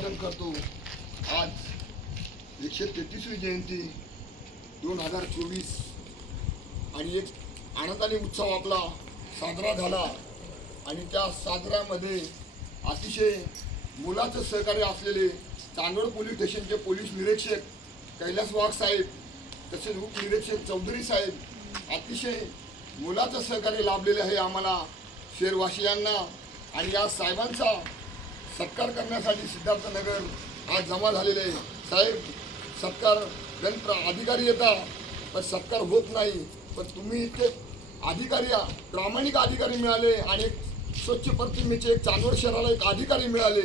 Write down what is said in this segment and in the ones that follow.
अभिवादन करतो. आज एकशे तेहतीसवी जयंती दोन हजार चोवीस आणि एक आनंदाने उत्सव आपला साजरा झाला. आणि त्या साजऱ्यामध्ये अतिशय मुलाचं सहकार्य असलेले चांदोड पोलीस स्टेशनचे पोलीस निरीक्षक कैलास वाघ साहेब तसेच उपनिरीक्षक चौधरी साहेब अतिशय मुलाचं सहकार्य लाभलेलं आहे आम्हाला. शेरवासियांना आणि या साहेबांचा सत्कार करण्यासाठी सिद्धार्थनगर आज जमा झालेले आहे. साहेब सत्कार गण अधिकारी येतात पण सत्कार होत नाही. पण तुम्ही इथे अधिकारी प्रामाणिक अधिकारी मिळाले आणि एक स्वच्छ प्रतिमेचे एक चांदवड शहराला एक अधिकारी मिळाले.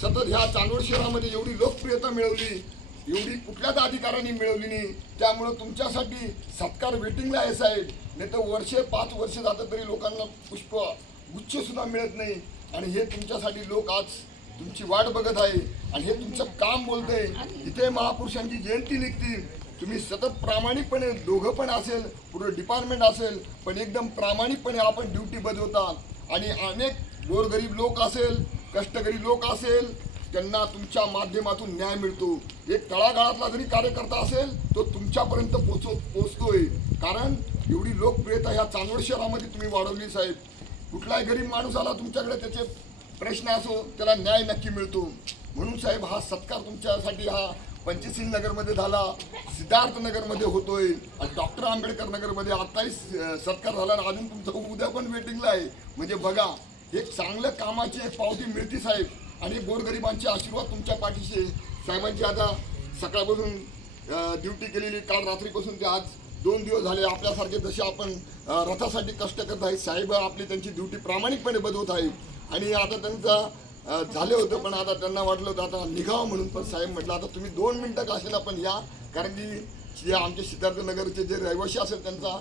सतत ह्या चांदवड शहरामध्ये एवढी लोकप्रियता मिळवली एवढी कुठल्याच अधिकाऱ्यांनी मिळवली नाही. त्यामुळं तुमच्यासाठी सत्कार वेटिंगला आहे साहेब. नाही तर वर्षे पाच वर्ष जातं तरी लोकांना पुष्प गुच्छसुद्धा मिळत नाही. आणि हे तुमच्यासाठी लोक आज तुमची वाट बघत आहे आणि हे तुमचं काम बोलतंय. इथे महापुरुषांची जयंती निघतील. तुम्ही सतत प्रामाणिकपणे दोघं पण असेल पूर्ण डिपार्टमेंट असेल पण एकदम प्रामाणिकपणे आपण ड्युटी बजावतात. आणि अनेक गोरगरीब लोक असेल कष्टकरी लोक असेल त्यांना तुमच्या माध्यमातून न्याय मिळतो. एक तळागाळातला जरी कार्यकर्ता असेल तो तुमच्यापर्यंत पोचो पोचतोय. कारण एवढी लोकप्रियता ह्या चांदवड शहरामध्ये तुम्ही वाढवली साहेब. कुठलाही गरीब माणूस आला तुमच्याकडे त्याचे प्रश्न असो त्याला न्याय नक्की मिळतो. म्हणून साहेब हा सत्कार तुमच्यासाठी हा पंचशील नगरमध्ये झाला सिद्धार्थ नगरमध्ये होतोय आणि डॉक्टर आंबेडकर नगरमध्ये आत्ताही सत्कार झाला आणि अजून तुमचं उद्या पण वेटिंगला आहे. म्हणजे बघा एक चांगलं कामाची एक पावती मिळते साहेब आणि गोरगरिबांचे आशीर्वाद तुमच्या पाठीशी साहेबांची आता सकाळपासून ड्युटी केलेली काल रात्रीपासून ते आज दोन दिवस झाले आपल्यासारखे जसे आपण रथासाठी कष्ट करत आहे साहेब आपली त्यांची ड्युटी प्रामाणिकपणे बदवत आहे आणि आता त्यांचा झाले होतं पण आता त्यांना वाटलं होतं आता निघावं म्हणून. पण साहेब म्हटलं आता तुम्ही दोन मिनटं का असेल पण या कारण की जे आमचे सिद्धार्थनगरचे जे रहिवासी असेल त्यांचा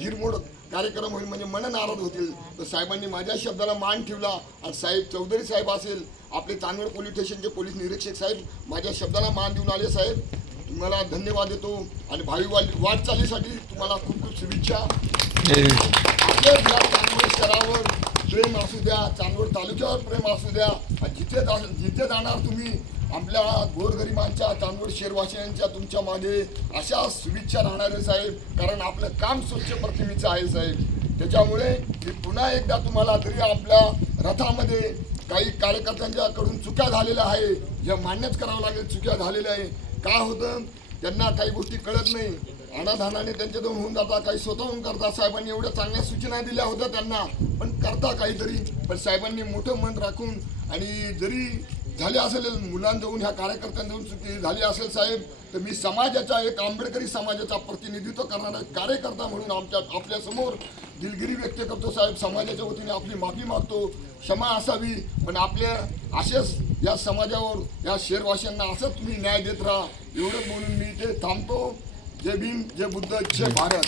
हिरमोड कार्यक्रम होईल म्हणजे मन नाराज होतील. तर साहेबांनी माझ्या शब्दाला मान ठेवला. आणि साहेब चौधरी साहेब असेल आपले चांदवड पोलीस स्टेशनचे पोलीस निरीक्षक साहेब माझ्या शब्दाला मान देऊन आले साहेब. तुम्हाला धन्यवाद देतो आणि भावी वाटचालीसाठी तुम्हाला खूप खूप शुभेच्छा. शहरावर प्रेम असू द्या चांदवड तालुक्यावर प्रेम असू द्या जिथे जिथे जाणार तुम्ही आपल्या गोरगरिबांच्या चांदवड शेरवासियांच्या तुमच्या मागे अशा शुभेच्छा राहणारे साहेब कारण आपलं काम स्वच्छ प्रतिमेचं आहे साहेब. त्याच्यामुळे मी पुन्हा एकदा तुम्हाला तरी आपल्या रथामध्ये काही कार्यकर्त्यांच्याकडून चुक्या झालेल्या आहे. या मान्यच करावं लागेल चुक्या झालेल्या आहे. काय होतं? त्यांना काही गोष्टी कळत नाही. अनाधानाने त्यांच्याजवळ होऊन जाता काही स्वतःहून करता साहेबांनी एवढ्या चांगल्या सूचना दिल्या होत्या त्यांना. पण करता काहीतरी. पण साहेबांनी मोठं मन राखून आणि जरी झाले असेल मुलांजवळून ह्या कार्यकर्त्यांजवळून चुकी झाली असेल साहेब तर मी समाजाचा एक आंबेडकरी समाजाचा प्रतिनिधित्व करणारा कार्यकर्ता म्हणून आमच्या आपल्यासमोर दिलगिरी व्यक्त करतो साहेब. समाजाच्या वतीने आपली माफी मागतो क्षमा असावी पण आपल्या असेच या समाजावर या शेरवाशांना असंच तुम्ही न्याय देत राहा. एवढं बोलून मी ते थांबतो. जय भीम जय बुद्ध जय भारत.